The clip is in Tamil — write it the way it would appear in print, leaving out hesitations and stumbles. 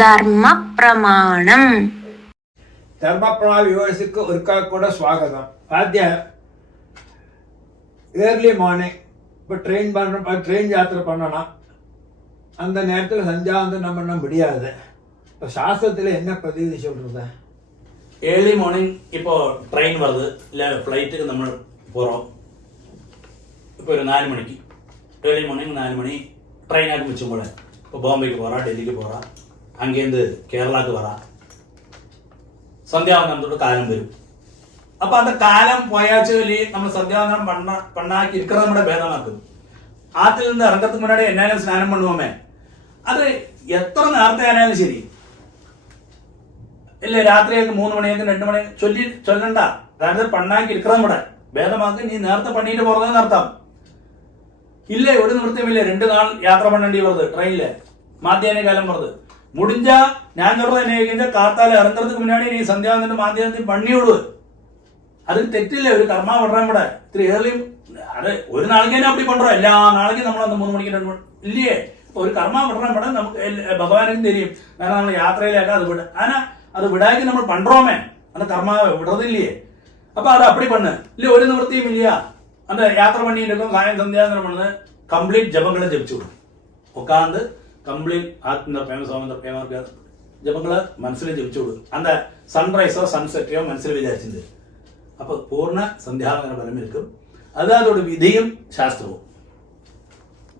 ധർമ്മ പ്രമാണം. ധർമ്മപ്രമാണ വ്യൂവേഴ്സിക്ക് ഒരിക്കൽ കൂടെ സ്വാഗതം. ആദ്യം ஏர்லி மார்னிங் இப்போ ட்ரெயின் யாத்திரை பண்ணணும். அந்த நேரத்தில் சந்தியாவந்தனம் பண்ண முடியாது. இப்போ சாஸ்திரத்தில் என்ன பிரதிநிதி சொல்றது? ஏர்லி மார்னிங் இப்போ ட்ரெயின் வருது இல்லை ஃப்ளைட்டுக்கு நம்ம போகிறோம். இப்போ ஒரு 4 மணிக்கு ஏர்லி மார்னிங் 4 மணி ட்ரெயினாக மிச்சம் போல இப்போ பாம்பேக்கு போகிறா, டெல்லிக்கு போகிறா, அங்கேருந்து கேரளாவுக்கு வரா. சந்தியாவந்தனத்தோட காலம் வரும். அப்போ அந்த காலம் போயாச்சு வெளியே நம்ம சந்தியாவந்தனம் பண்ணாக்கி இருக்கிறத நம்மளோட பேதமாக்குது. ஆற்றுல இருந்து இறங்கிறதுக்கு முன்னாடி என்ன ஸ்நானம் பண்ணுவோமே, அது എത്ര നേരത്തെ ആയാലും ശരി ഇല്ല, രാത്രിയൊക്കെ 3 മണിയൊക്കെ 2 മണി ചൊല്ലണ്ട. അതായത് പണ്ണാക്കി ഇരിക്കണം നമ്മുടെ ഭേദമാക്കി നീ നേരത്തെ പണിയിട്ട് പോറതെന്ന് അർത്ഥം ഇല്ല. ഒരു നിവൃത്തിയുമില്ല. 2 നാൾ യാത്ര പണ്ണേണ്ടി വരുന്നത് ട്രെയിനില് മാധ്യാന കാലം വരുന്നത് முடிஞ்சா நான் சொல்றது என்ன, காத்தால இறங்குறதுக்கு முன்னாடி நீ சந்தியாவந்தனம் மாத்தியானத்தையும் பண்ணிவிடு. அதுக்கு தெറ്റില്ല. ഒരു കർമ്മ പண்றோം ഇവിടെ ഇത്തിരി ഏർലി. അത് ഒരു നാளைക്ക് തന്നെ அப்படி பண்றோம். എല്ലാ നാளைക്കും നമ്മൾ 3 മണിക്ക് 2 മണി ഇല്ലേ. ഒരു കർമ്മ പண்றோம் ഇവിടെ നമുക്ക് ഭഗവാനും தெரியும். കാരണം നമ്മൾ യാത്രയിലേക്ക അത് വിട ആനാ അത് വിടാക്കി നമ്മൾ பண்றோமே அந்த கர்மா விடுறதில்லையே. அப்ப அது அப்படி பண்ணு இல்ல. ഒരു നിവൃത്തിയും ഇല്ല. அந்த യാത്ര பண்ணிட்டு காயம் சந்தியாவந்தனம் பண்ணு கம்ப்ளீட் ஜபங்களை ஜபிச்சு விடும். உட்காந்து கம்ப்ளீட் ஆத்ம பேம ஜபங்களை മനസ്സിൽ ജപിച്ചു വിടും. அந்த சன்ரைஸோ சன்செட்டையோ മനസ്സിൽ വിചാരിച്ചത്. அப்போ பூர்ண சந்தியாவந்தன பலம் இருக்கும். அது அதோட விதியும் சாஸ்திரமும்.